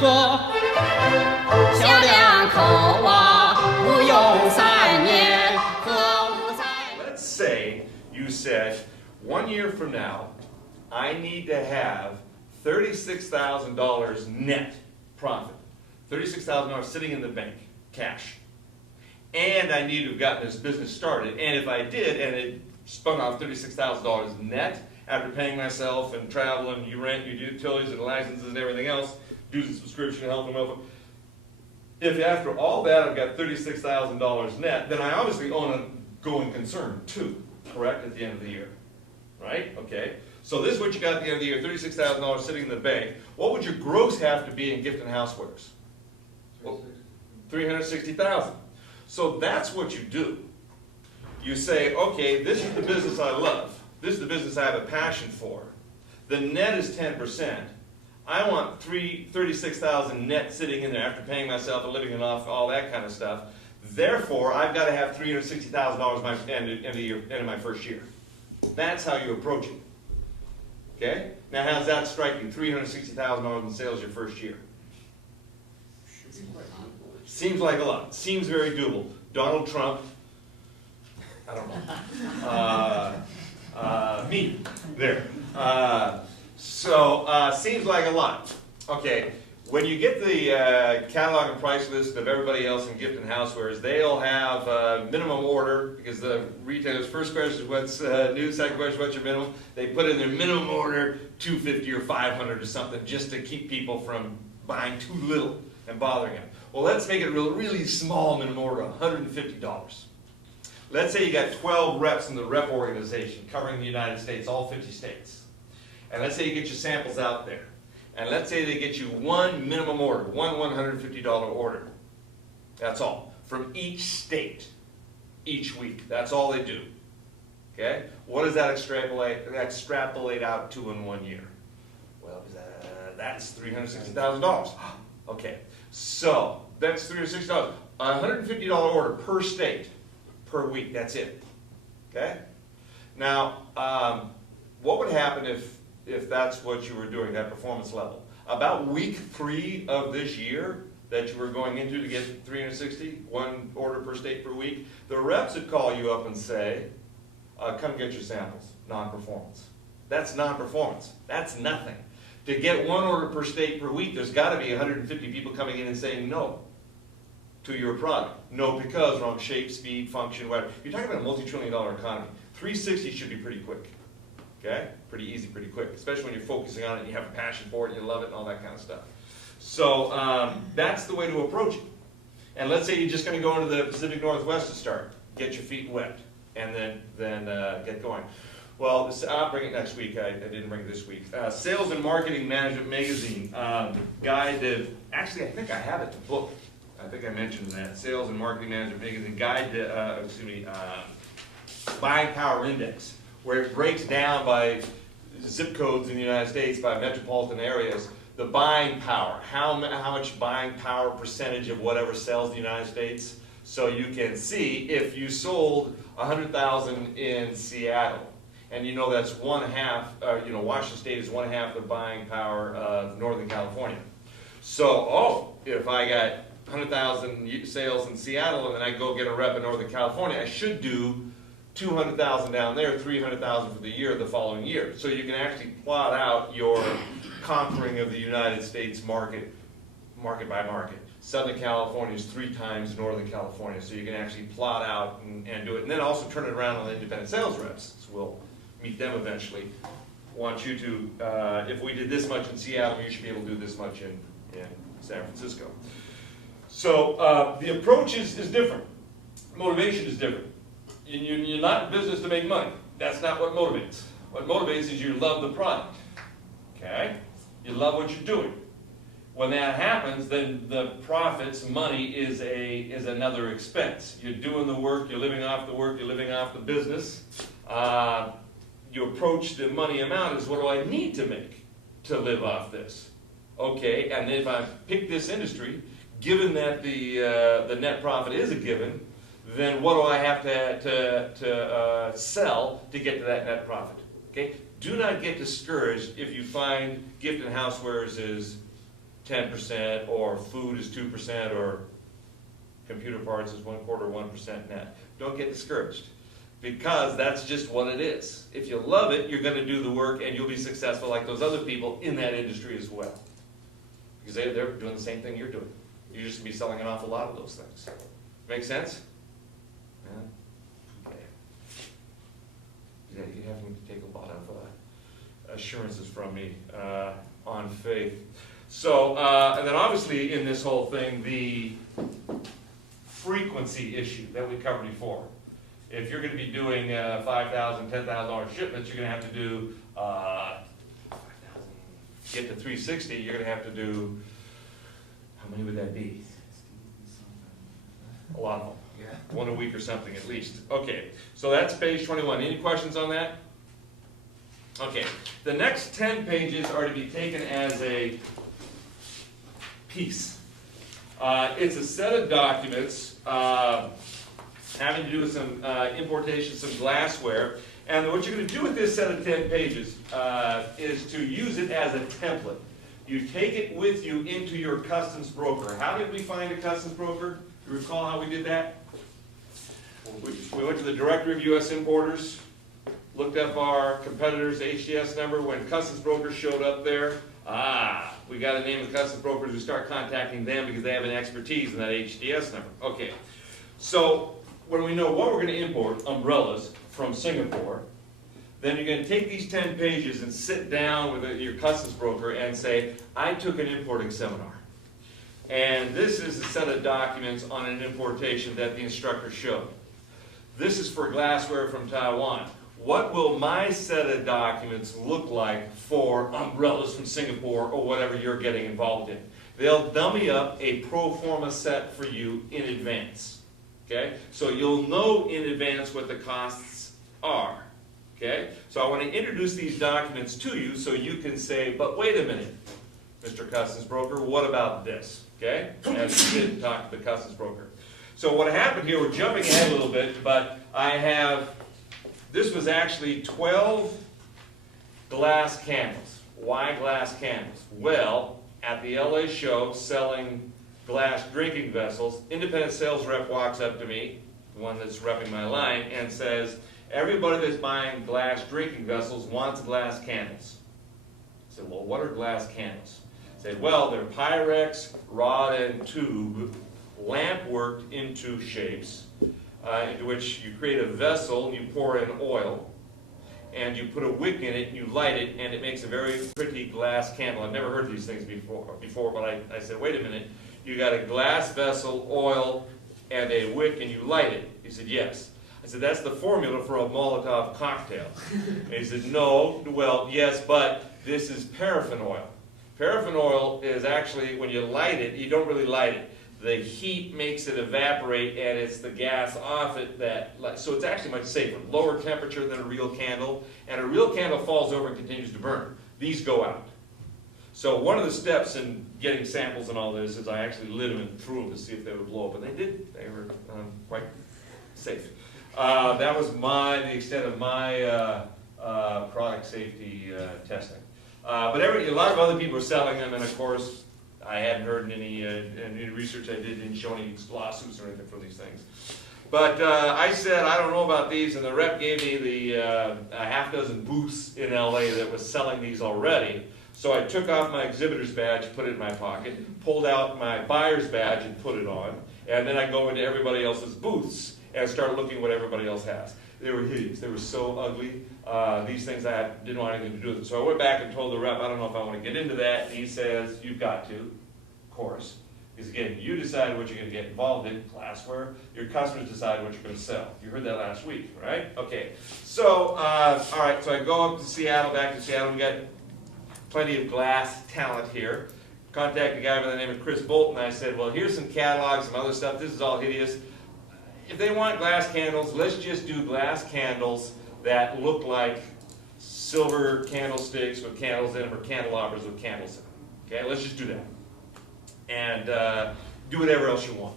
喝，小两口啊，不用3年，喝不菜。 Let's say you said 1 year from now, I need to have $36,000 net profit, $36,000 sitting in the bank, cash. And I need to have gotten this business started. And if I did, and it spun off $36,000 net after paying myself and travel and you rent, your utilities and licenses and everything else, dues and subscription, health and welfare. If after all that I've got $36,000 net, then I obviously own a going concern too, correct, at the end of the year, right? Okay. So this is what you got at the end of the year, $36,000 sitting in the bank. What would your gross have to be in gift and housewares? Well, $360,000. So that's what you do. You say, okay, this is the business I love. This is the business I have a passion for. The net is 10%. I want $36,000 net sitting in there after paying myself and living off all that kind of stuff. Therefore, I've got to have $360,000 by the end of my first year. That's how you approach it. Okay? Now, how's that strike you? $360,000 in sales your first year. Seems like a lot. Seems very doable. Donald Trump, I don't know. Me, there. Seems like a lot. Okay, when you get the catalog and price list of everybody else in gift and housewares, they'll have minimum order, because the retailers, first question is what's new, second question what's your minimum. They put in their minimum order $250 or $500 or something just to keep people from buying too little and bothering them. Well, let's make it a really small minimum order, $150. Let's say you got 12 reps in the rep organization covering the United States, all 50 states. And let's say you get your samples out there. And let's say they get you one minimum order, one $150 order. That's all. From each state, each week. That's all they do. Okay? What does that extrapolate out to in 1 year? Well, that's $360,000. Okay. So, that's $360. $150 order per state, per week. That's it. Okay? Now, what would happen if that's what you were doing, that performance level? About week 3 of this year that you were going into to get 360, one order per state per week, the reps would call you up and say, come get your samples. Non-performance. That's non-performance. That's nothing. To get one order per state per week, there's got to be 150 people coming in and saying no to your product. No because, wrong shape, speed, function, whatever. You're talking about a multi-trillion-dollar economy. 360 should be pretty quick. Okay? Pretty easy, pretty quick. Especially when you're focusing on it and you have a passion for it and you love it and all that kind of stuff. So that's the way to approach it. And let's say you're just going to go into the Pacific Northwest to start. Get your feet wet and then get going. Well, I'll bring it next week. I didn't bring it this week. Sales and Marketing Management Magazine guide to, actually I think I have it in the book. I think I mentioned that. Sales and Marketing Management Magazine guide to, buying power index, where it breaks down by zip codes in the United States, by metropolitan areas, the buying power, how much buying power percentage of whatever sells in the United States. So you can see if you sold 100,000 in Seattle, and you know that's 1/2, Washington State is 1/2 the buying power of Northern California. So, if I got 100,000 sales in Seattle and then I go get a rep in Northern California, I should do 200,000 down there, 300,000 for the year the following year. So you can actually plot out your conquering of the United States market by market. Southern California is 3 times Northern California, so you can actually plot out and do it. And then also turn it around on the independent sales reps. So we'll meet them eventually. Want you to, if we did this much in Seattle, you should be able to do this much in San Francisco. So the approach is different. Motivation is different. You're not in business to make money. That's not what motivates. What motivates is you love the product. Okay? You love what you're doing. When that happens, then the profits, money, is another expense. You're doing the work, you're living off the work, you're living off the business. You approach the money amount as what do I need to make to live off this? Okay, and if I pick this industry, given that the net profit is a given, then what do I have to sell to get to that net profit? Okay, do not get discouraged if you find gift and housewares is 10%, or food is 2%, or computer parts is 1/4, 1% net. Don't get discouraged, because that's just what it is. If you love it, you're going to do the work, and you'll be successful like those other people in that industry as well. Because they're doing the same thing you're doing. You're just going to be selling an awful lot of those things. Make sense? Yeah? Okay. Yeah, you have to take a lot of assurances from me on faith. So, and then obviously in this whole thing, the frequency issue that we covered before. If you're going to be doing $5,000, $10,000 shipments, you're going to have to do, get to 360, you're going to have to do, how many would that be? A lot of them. Yeah. One a week or something at least. Okay, so that's page 21. Any questions on that? Okay, the next 10 pages are to be taken as a piece. It's a set of documents having to do with some importation, some glassware. And what you're going to do with this set of 10 pages is to use it as a template. You take it with you into your customs broker. How did we find a customs broker? Do you recall how we did that? We went to the Directory of U.S. Importers, looked up our competitor's HTS number. When customs brokers showed up there, we got a name of customs brokers. We start contacting them because they have an expertise in that HTS number. Okay, so when we know what we're going to import, umbrellas from Singapore, then you're going to take these 10 pages and sit down with your customs broker and say, I took an importing seminar. And this is a set of documents on an importation that the instructor showed. This is for glassware from Taiwan. What will my set of documents look like for umbrellas from Singapore or whatever you're getting involved in? They'll dummy up a pro forma set for you in advance. Okay? So you'll know in advance what the costs are. Okay? So I want to introduce these documents to you so you can say, but wait a minute, Mr. Customs Broker, what about this? Okay? As you did talk to the customs broker. So what happened here, we're jumping ahead a little bit, but I have, this was actually 12 glass candles. Why glass candles? Well, at the LA show selling glass drinking vessels, independent sales rep walks up to me, the one that's repping my line, and says, everybody that's buying glass drinking vessels wants glass candles. I said, well, what are glass candles? I said, well, they're Pyrex, rod and tube, lamp worked into shapes, into which you create a vessel and you pour in oil, and you put a wick in it and you light it, and it makes a very pretty glass candle. I've never heard these things before, but I said, wait a minute, you got a glass vessel, oil, and a wick, and you light it. He said, yes. I said, that's the formula for a Molotov cocktail. And he said, no, well, yes, but this is paraffin oil. Paraffin oil is actually, when you light it, you don't really light it. The heat makes it evaporate, and it's the gas off it that, so it's actually much safer. Lower temperature than a real candle, and a real candle falls over and continues to burn. These go out. So one of the steps in getting samples and all this is I actually lit them and threw them to see if they would blow up, and they did. They were quite safe. That was the extent of my product safety testing. But a lot of other people were selling them, and of course, I hadn't heard any research I did didn't show any lawsuits or anything for these things. But I said, I don't know about these, and the rep gave me the a half dozen booths in LA that was selling these already. So I took off my exhibitor's badge, put it in my pocket, pulled out my buyer's badge and put it on, and then I go into everybody else's booths and start looking what everybody else has. They were hideous. They were so ugly. These things I didn't want anything to do with it. So I went back and told the rep, I don't know if I want to get into that. And he says, you've got to, of course. Because again, you decide what you're going to get involved in, glassware. Your customers decide what you're going to sell. You heard that last week, right? Okay. So, all right, so I go up to Seattle, back to Seattle. We got plenty of glass talent here. Contacted a guy by the name of Chris Bolton. I said, well, here's some catalogs, some other stuff. This is all hideous. If they want glass candles, let's just do glass candles that look like silver candlesticks with candles in them, or candelabras with candles in them. Okay, let's just do that. And do whatever else you want.